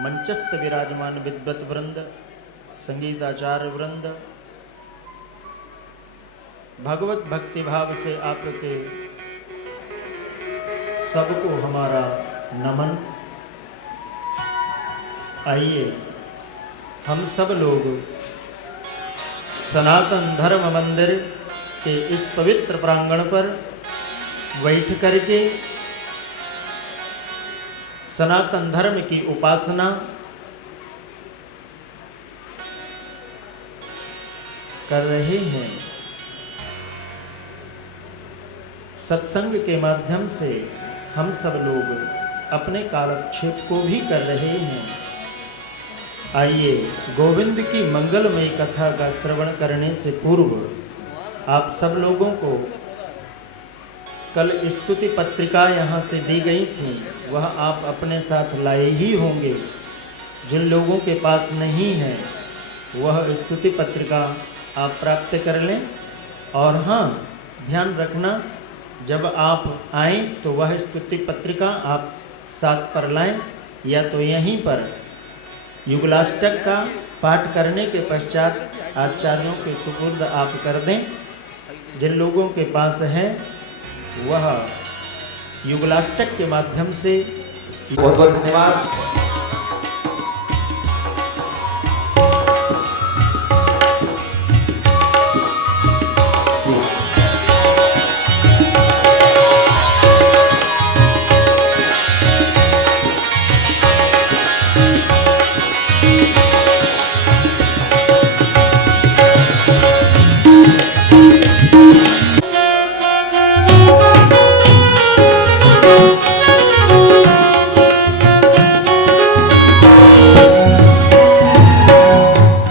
मंचस्थ विराजमान विद्वत वृंद, संगीताचार्य वृंद, भगवत भक्ति भाव से आपके सबको हमारा नमन। आइए हम सब लोग सनातन धर्म मंदिर के इस पवित्र प्रांगण पर बैठ करके सनातन धर्म की उपासना कर रहे हैं। सत्संग के माध्यम से हम सब लोग अपने कालक्षेप को भी कर रहे हैं। आइए गोविंद की मंगलमयी कथा का श्रवण करने से पूर्व आप सब लोगों को कल स्तुति पत्रिका यहाँ से दी गई थी, वह आप अपने साथ लाए ही होंगे। जिन लोगों के पास नहीं है वह स्तुति पत्रिका आप प्राप्त कर लें। और हाँ, ध्यान रखना, जब आप आएँ तो वह स्तुति पत्रिका आप साथ पर लाएं, या तो यहीं पर युगलाष्टक का पाठ करने के पश्चात आचार्यों के सुपुर्द आप कर दें। जिन लोगों के पास है वह युगलाष्टक के माध्यम से। बहुत बहुत धन्यवाद।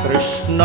कृष्ण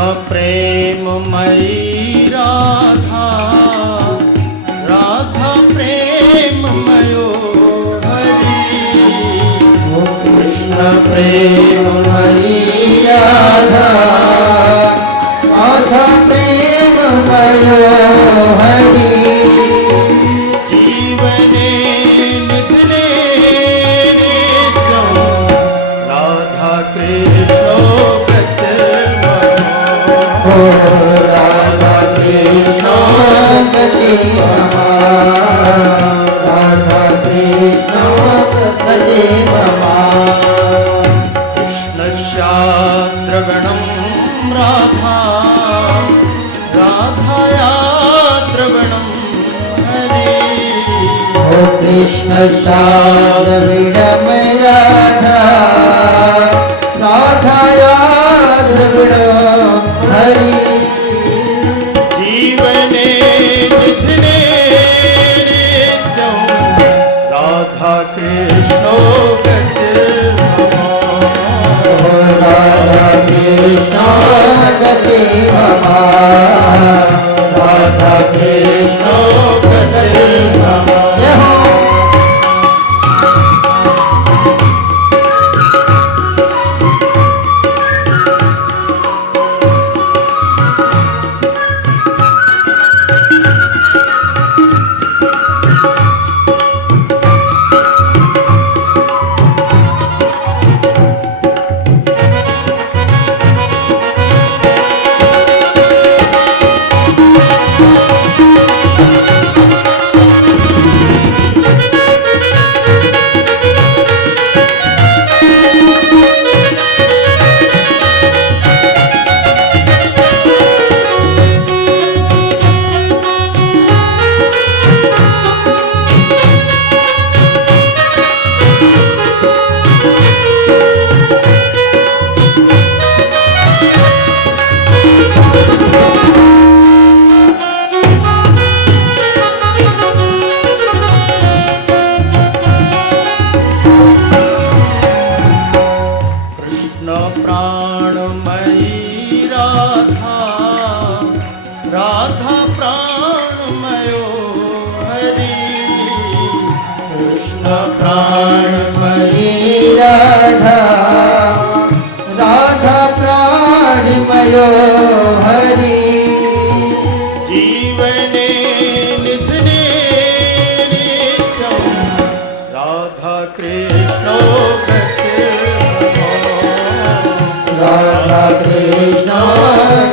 कृष्ण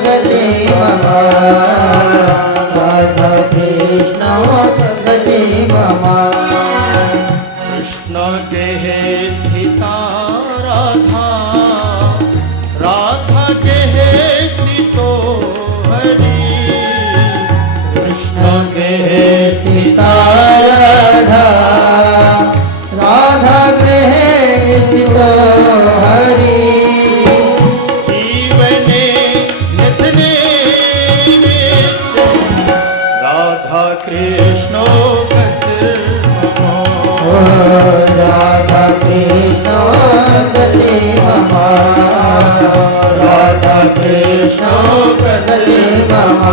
गति मम राधा कृष्ण गति मम कृष्ण के है स्थिता राधा राधा के है स्थितो हरि कृष्ण के स्थिता राधा राधा गृहे स्थितो हरि जीवने निधने राधा कृष्णो राधा कृष्ण गति मम राधा कृष्ण गति मम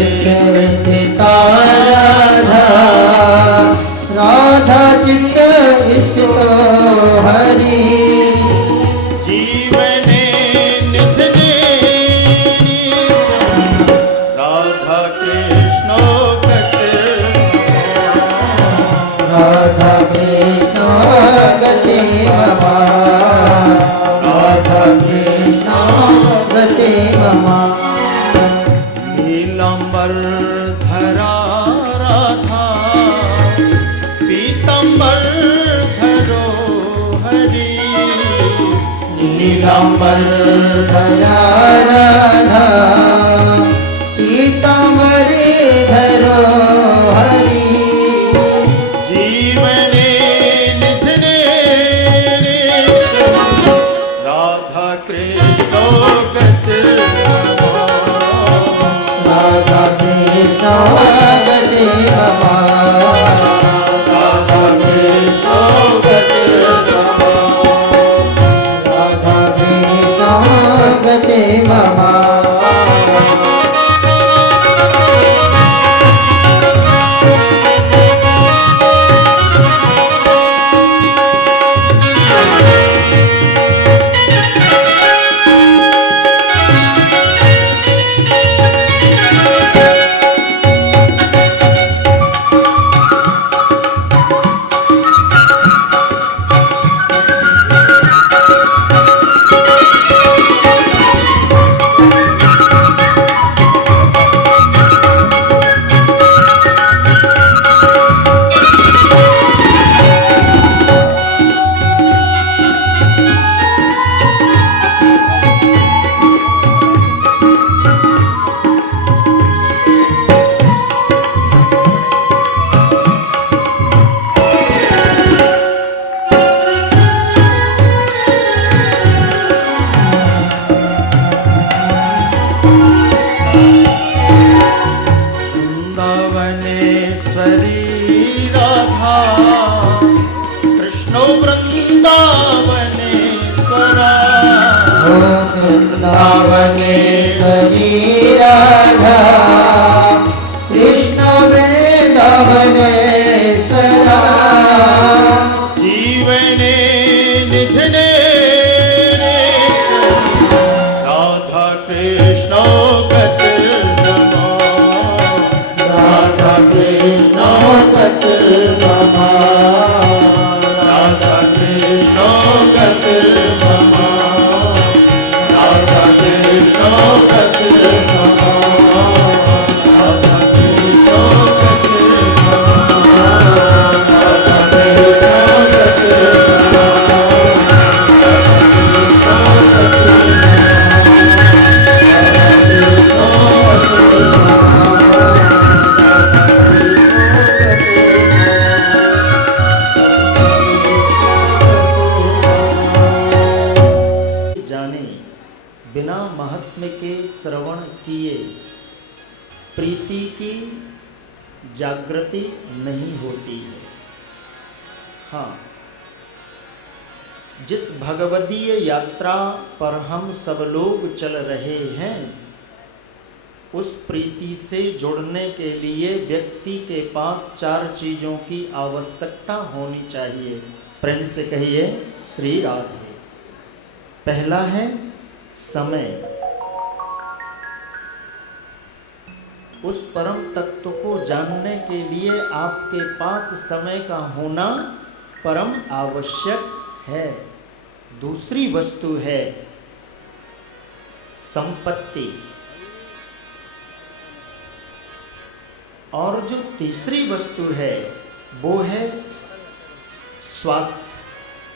स्थिता राधा राधा चित्त स्थितो हरि जीवने निधने राधा कृष्णो गति राधा कृष्ण गति मम राधा कृष्ण गति मम नीलंबर धरा राधा पीतंबर धरो हरि नीलांबर धरा राधा पीतांबरी धरो हरि जीवने निधने राधा कृष्णो गति राधा कृष्ण गति मम राधा कृष्णो गति राधा कृष्ण गति मम वृंदावनेश्वरी राधा कृष्ण वृंदावनेश्वरा जीवने निधने राधा कृष्ण गति राधा कृष्ण गति राधा कृष्ण गति राधा कृष्ण गति राधा कृष्ण गति जागृति नहीं होती है। हाँ, जिस भगवदीय यात्रा पर हम सब लोग चल रहे हैं, उस प्रीति से जुड़ने के लिए व्यक्ति के पास 4 चीजों की आवश्यकता होनी चाहिए। प्रेम से कहिए श्री राधे। पहला है समय। उस परम तत्व को जानने के लिए आपके पास समय का होना परम आवश्यक है। दूसरी वस्तु है संपत्ति। और जो तीसरी वस्तु है वो है स्वास्थ्य।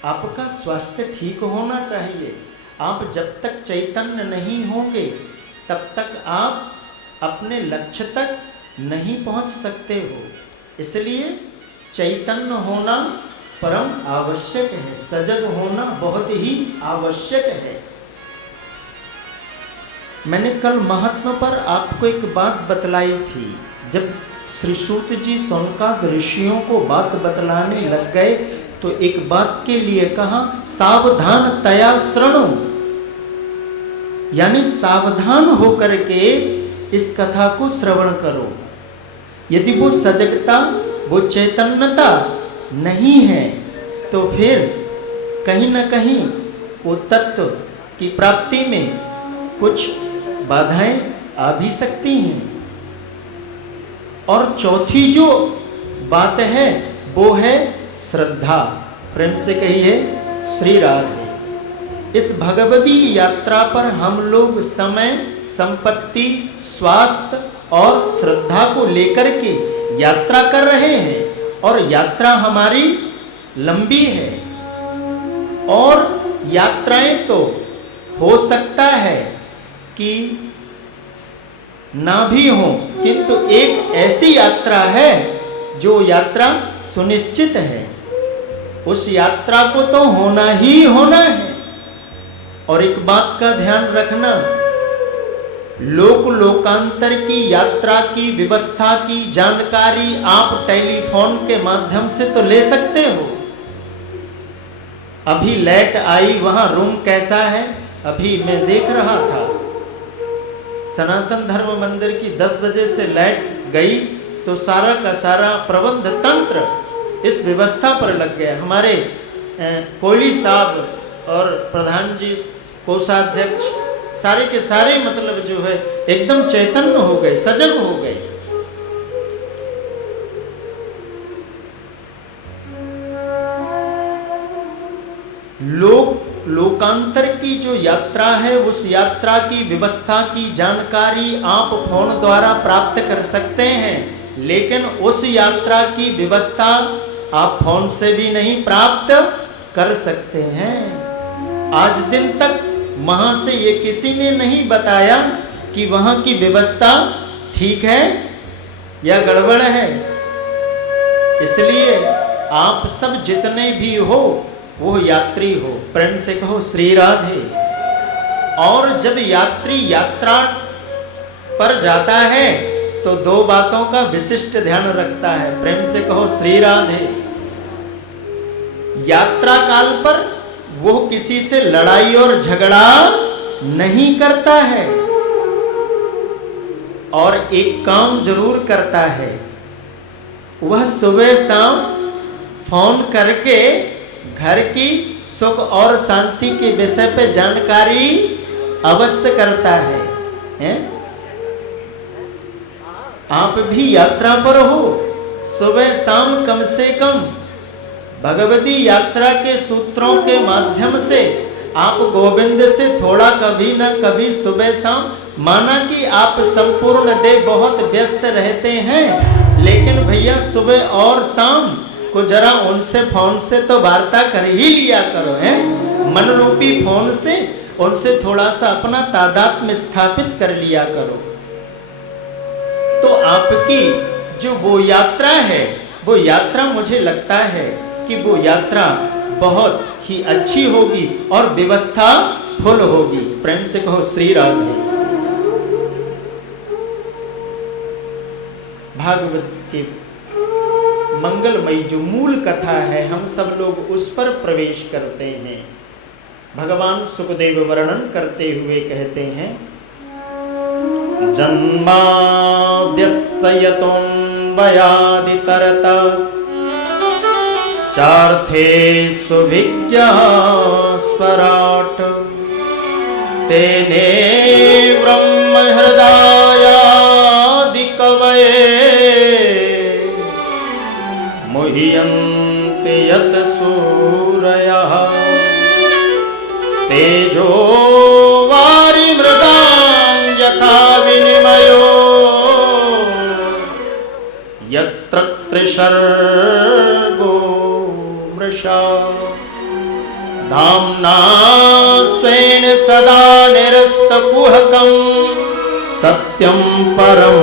आपका स्वास्थ्य ठीक होना चाहिए। आप जब तक चैतन्य नहीं होंगे तब तक आप अपने लक्ष्य तक नहीं पहुंच सकते हो। इसलिए चैतन्य होना परम आवश्यक है, सजग होना बहुत ही आवश्यक है। मैंने कल महात्मा पर आपको एक बात बतलाई थी। जब श्री सूत जी सोनकाद ऋषियों को बात बतलाने लग गए तो एक बात के लिए कहा, सावधान तया श्रणु, यानी सावधान होकर के इस कथा को श्रवण करो। यदि वो सजगता, वो चैतन्यता नहीं है तो फिर कहीं न कहीं वो तत्व की प्राप्ति में कुछ बाधाएं आ भी सकती हैं। और चौथी जो बात है वो है श्रद्धा। प्रेम से कहिए श्री राधे। इस भगवदी यात्रा पर हम लोग समय, संपत्ति, स्वास्थ्य और श्रद्धा को लेकर के यात्रा कर रहे हैं। और यात्रा हमारी लंबी है और यात्राएं तो हो सकता है कि ना भी हो, किंतु एक ऐसी यात्रा है जो यात्रा सुनिश्चित है। उस यात्रा को तो होना ही होना है। और एक बात का ध्यान रखना, लोक लोकांतर की यात्रा की व्यवस्था की जानकारी आप टेलीफोन के माध्यम से तो ले सकते हो। अभी लाइट आई, वहां रूम कैसा है, अभी मैं देख रहा था। सनातन धर्म मंदिर की 10 बजे से लाइट गई तो सारा का सारा प्रबंध तंत्र इस व्यवस्था पर लग गया। हमारे कोहली साहब और प्रधान जी, कोषाध्यक्ष, सारे के सारे मतलब जो है एकदम चैतन्य हो गए, सजग हो गए। लोकांतर की जो यात्रा है, उस यात्रा की व्यवस्था की जानकारी आप फोन द्वारा प्राप्त कर सकते हैं, लेकिन उस यात्रा की व्यवस्था आप फोन से भी नहीं प्राप्त कर सकते हैं। आज दिन तक वहां से ये किसी ने नहीं बताया कि वहां की व्यवस्था ठीक है या गड़बड़ है। इसलिए आप सब जितने भी हो वो यात्री हो। प्रेम से कहो श्री राधे। और जब यात्री यात्रा पर जाता है तो 2 बातों का विशिष्ट ध्यान रखता है। प्रेम से कहो श्री राधे। यात्रा काल पर वो किसी से लड़ाई और झगड़ा नहीं करता है, और एक काम जरूर करता है, वह सुबह शाम फोन करके घर की सुख और शांति के विषय पे जानकारी अवश्य करता है? आप भी यात्रा पर हो, सुबह शाम कम से कम भगवदी यात्रा के सूत्रों के माध्यम से आप गोविंद से थोड़ा कभी न कभी सुबह शाम, माना कि आप संपूर्ण देव बहुत व्यस्त रहते हैं, लेकिन भैया सुबह और शाम को जरा उनसे फोन से तो वार्ता कर ही लिया करो, हैं? मन रूपी फोन से उनसे थोड़ा सा अपना तादात्म्य स्थापित कर लिया करो। तो आपकी जो वो यात्रा है, वो यात्रा मुझे लगता है कि वो यात्रा बहुत ही अच्छी होगी और व्यवस्था फुल होगी। प्रेम से कहो श्री राधे। भागवत की मंगलमयी जो मूल कथा है, हम सब लोग उस पर प्रवेश करते हैं। भगवान सुखदेव वर्णन करते हुए कहते हैं, जन्माद्यस्य यतोऽन्वयादितरतः चार्थेषु विज्ञः स्वराट् तेने ब्रह्महृदायादिकवये मुह्यन्ति यत् सूरयः तेजो वारिमृदां यथा विनिमयो यत्र त्रिसर्गो मृषा धाम्ना स्वेन सदा निरस्तकुहकं सत्यं परं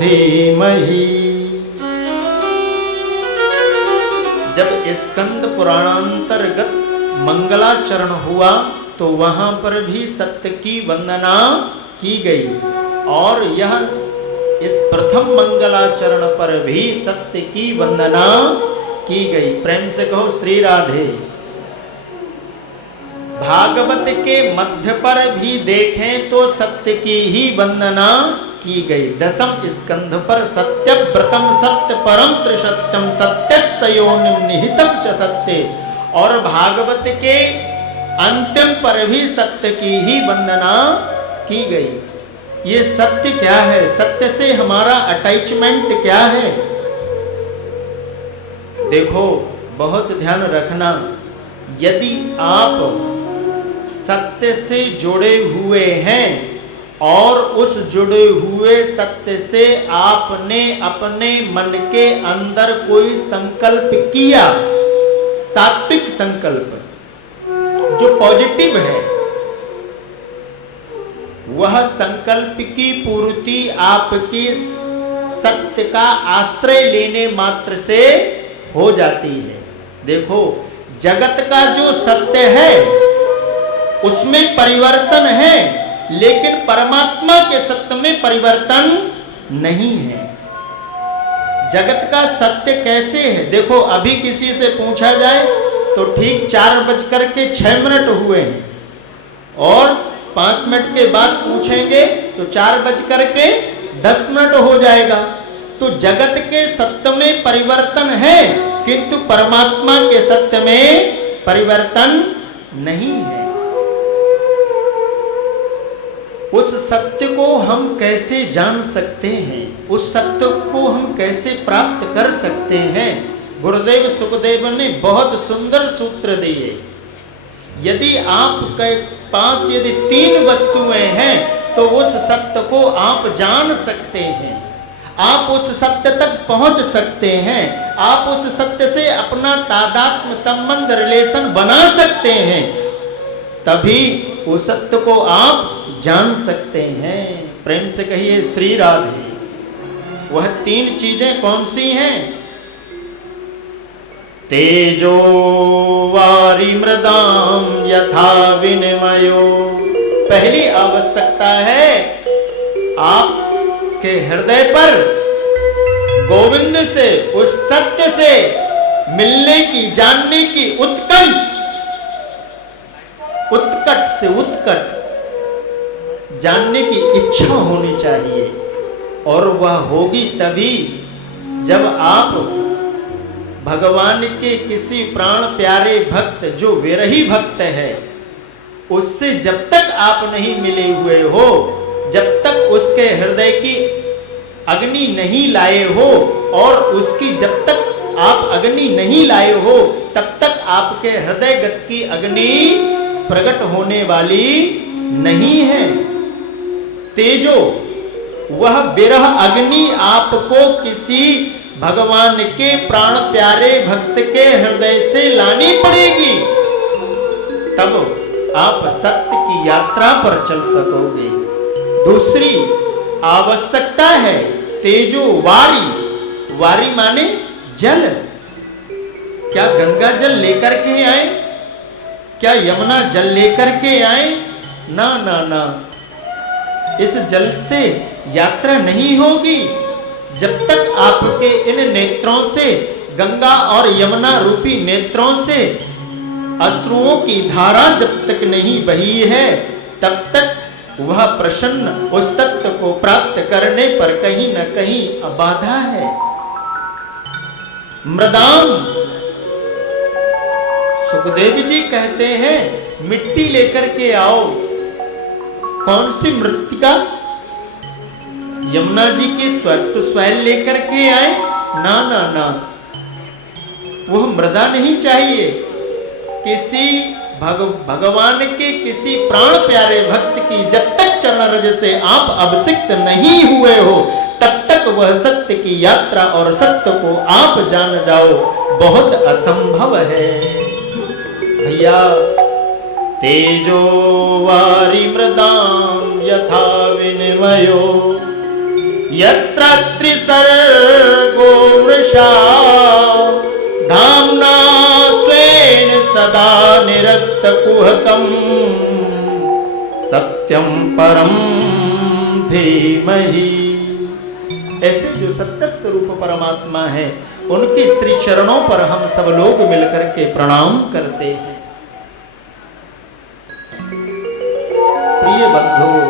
धीमहि। जब स्कंद पुराणांतर्गत मंगलाचरण हुआ तो वहां पर भी सत्य की वंदना की गई, और यह इस प्रथम मंगलाचरण पर भी सत्य की वंदना की गई। प्रेम से कहो श्री राधे। भागवत के मध्य पर भी देखें तो सत्य की ही वंदना की गई। दसम स्कंध पर सत्य व्रतम सत्य परम त्रिसत्यम सत्यस्य योनिम निहितम च सत्य, और भागवत के अंतिम पर भी सत्य की ही वंदना की गई। ये सत्य क्या है? सत्य से हमारा अटैचमेंट क्या है? देखो, बहुत ध्यान रखना, यदि आप सत्य से जुड़े हुए हैं और उस जुड़े हुए सत्य से आपने अपने मन के अंदर कोई संकल्प किया, सात्विक संकल्प जो पॉजिटिव है, वह संकल्प की पूर्ति आपकी सत्य का आश्रय लेने मात्र से हो जाती है। देखो, जगत का जो सत्य है उसमें परिवर्तन है, लेकिन परमात्मा के सत्य में परिवर्तन नहीं है। जगत का सत्य कैसे है? देखो, अभी किसी से पूछा जाए तो ठीक 4:06 हुए हैं, और 5 मिनट के बाद पूछेंगे तो 4:10 हो जाएगा। तो जगत के सत्य में परिवर्तन है, किंतु परमात्मा के सत्य में परिवर्तन नहीं है। उस सत्य को हम कैसे जान सकते हैं? उस सत्य को हम कैसे प्राप्त कर सकते हैं? गुरुदेव सुखदेव ने बहुत सुंदर सूत्र दिए। यदि आपके पास यदि 3 वस्तुएं हैं तो उस सत्य को आप जान सकते हैं, आप उस सत्य तक पहुंच सकते हैं, आप उस सत्य से अपना तादात्म्य संबंध रिलेशन बना सकते हैं, तभी उस सत्य को आप जान सकते हैं। प्रेम से कहिए श्री राधे। वह 3 चीजें कौन सी हैं? तेजो वारी मृदाम यथा विनिमयो। पहली आवश्यकता है आपके हृदय पर गोविंद से, उस सत्य से मिलने की, जानने की उत्कट से उत्कट जानने की इच्छा होनी चाहिए। और वह होगी तभी जब आप भगवान के किसी प्राण प्यारे भक्त, जो विरही भक्त है, उससे जब तक आप नहीं मिले हुए हो, जब तक उसके हृदय की अग्नि नहीं लाए हो, और उसकी जब तक आप अग्नि नहीं लाए हो, तब तक आपके हृदयगत की अग्नि प्रकट होने वाली नहीं है। तेजो, वह विरह अग्नि आपको किसी भगवान के प्राण प्यारे भक्त के हृदय से लानी पड़ेगी, तब आप सत्य की यात्रा पर चल सकोगे। दूसरी आवश्यकता है तेजो वारी। वारी माने जल। क्या गंगा जल लेकर के आए? क्या यमुना जल लेकर के आए? ना ना ना, इस जल से यात्रा नहीं होगी। जब तक आपके इन नेत्रों से, गंगा और यमुना रूपी नेत्रों से अश्रुओं की धारा जब तक नहीं बही है, तब तक वह प्रसन्न उस तत्व को प्राप्त करने पर कहीं न कहीं अबाधा है। मृदाम, सुखदेव जी कहते हैं मिट्टी लेकर के आओ। कौन सी मृत्तिका? यमुना जी के स्वैल लेकर के आए? ना ना ना, वह मृदा नहीं चाहिए। किसी भगवान के किसी प्राण प्यारे भक्त की जब तक चरण रज से आप अभिषिक्त नहीं हुए हो, तब तक वह सत्य की यात्रा और सत्य को आप जान जाओ बहुत असंभव है। भैया, तेजो वारी मृदाम यथा विनिमयो यत्र त्रिसर्गो वृषा धाम्ना स्वेन सदा निरस्त कुहकम सत्यम परम धीमहि। ऐसे जो सत्य स्वरूप परमात्मा है, उनके श्री चरणों पर हम सब लोग मिलकर के प्रणाम करते हैं। प्रिय बंधुओं,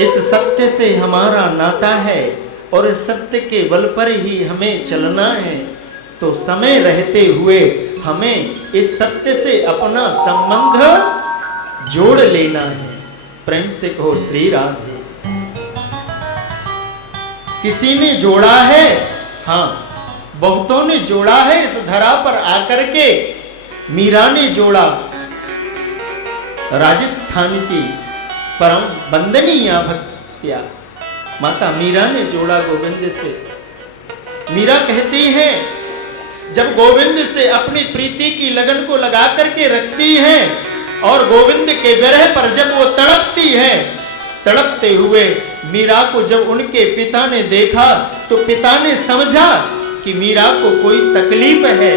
इस सत्य से हमारा नाता है और इस सत्य के बल पर ही हमें चलना है। तो समय रहते हुए हमें इस सत्य से अपना संबंध जोड़ लेना है। प्रेम से कहो श्री राधे। किसी ने जोड़ा है, हाँ, बहुतों ने जोड़ा है इस धरा पर आकर के। मीरा ने जोड़ा, राजस्थान की परम वंदनीय भक्तिया माता मीरा ने जोड़ा गोविंद से। मीरा कहती है, जब गोविंद से अपनी प्रीति की लगन को लगा करके रखती है और गोविंद के विरह पर जब वो तड़पती है, तड़पते हुए मीरा को जब उनके पिता ने देखा तो पिता ने समझा कि मीरा को कोई तकलीफ है,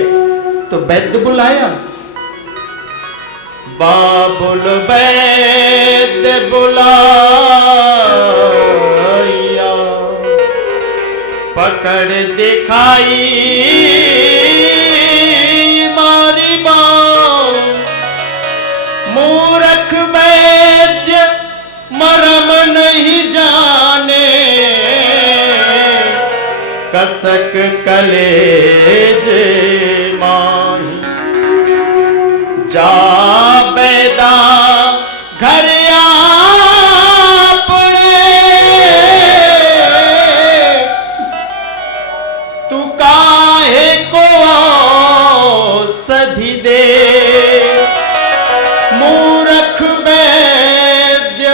तो वैद्य बुलाया। बाबुल वैद्य बुलाया, पकड़ दिखाई मारी बाँ। मूर्ख वैद्य मरम नहीं जाने, कसक कलेज माही। जा बैदा घर आपने, तू काहे को सधी दे। मूर्ख वैद्य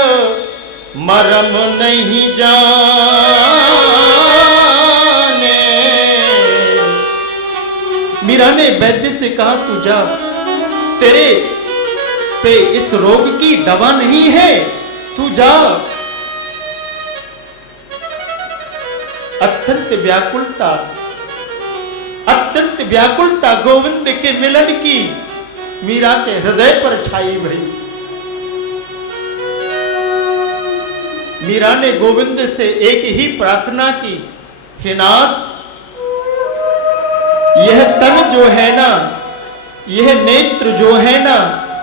मरम नहीं जाने। मीरा ने वैद्य से कहा, तू जा, तेरे पे इस रोग की दवा नहीं है, तू जा। अत्यंत व्याकुलता, अत्यंत व्याकुलता गोविंद के मिलन की मीरा के हृदय पर छाई भरी। मीरा ने गोविंद से एक ही प्रार्थना की, हे नाथ, यह तन जो है ना, यह नेत्र जो है ना,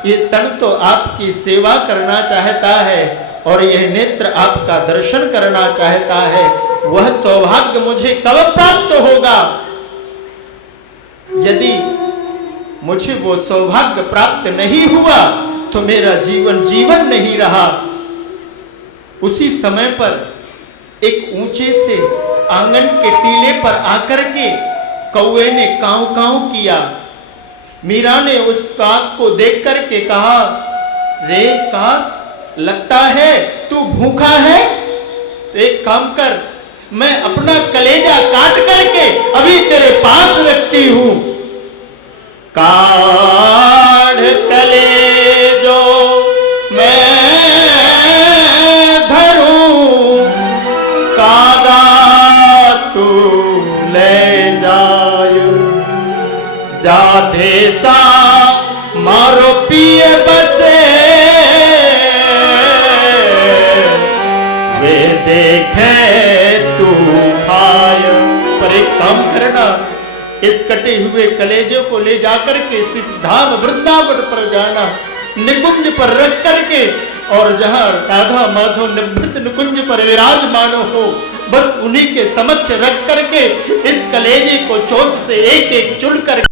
ये तन तो आपकी सेवा करना चाहता है और यह नेत्र आपका दर्शन करना चाहता है। वह सौभाग्य मुझे कब प्राप्त होगा? यदि मुझे वो सौभाग्य प्राप्त नहीं हुआ तो मेरा जीवन जीवन नहीं रहा। उसी समय पर एक ऊंचे से आंगन के टीले पर आकर के कौवे ने कांव कांव किया। मीरा ने उस काक को देख करके कहा, रे काक, लगता है तू भूखा है, तो एक काम कर, मैं अपना कलेजा काट करके अभी तेरे पास रखती हूं। काढ़ कलेजो मैं धरूं, कागा तू ले जायो। जाधे सा मारो पिए बसे, वे देख इस कटे हुए कलेजे को ले जाकर के सिद्ध धाम वृंदावन पर जाना, निकुंज पर रख करके, और जहां राधा माधव निवृत्त निकुंज पर विराजमान हो, बस उन्हीं के समक्ष रख करके इस कलेजे को चोंच से एक एक चुन कर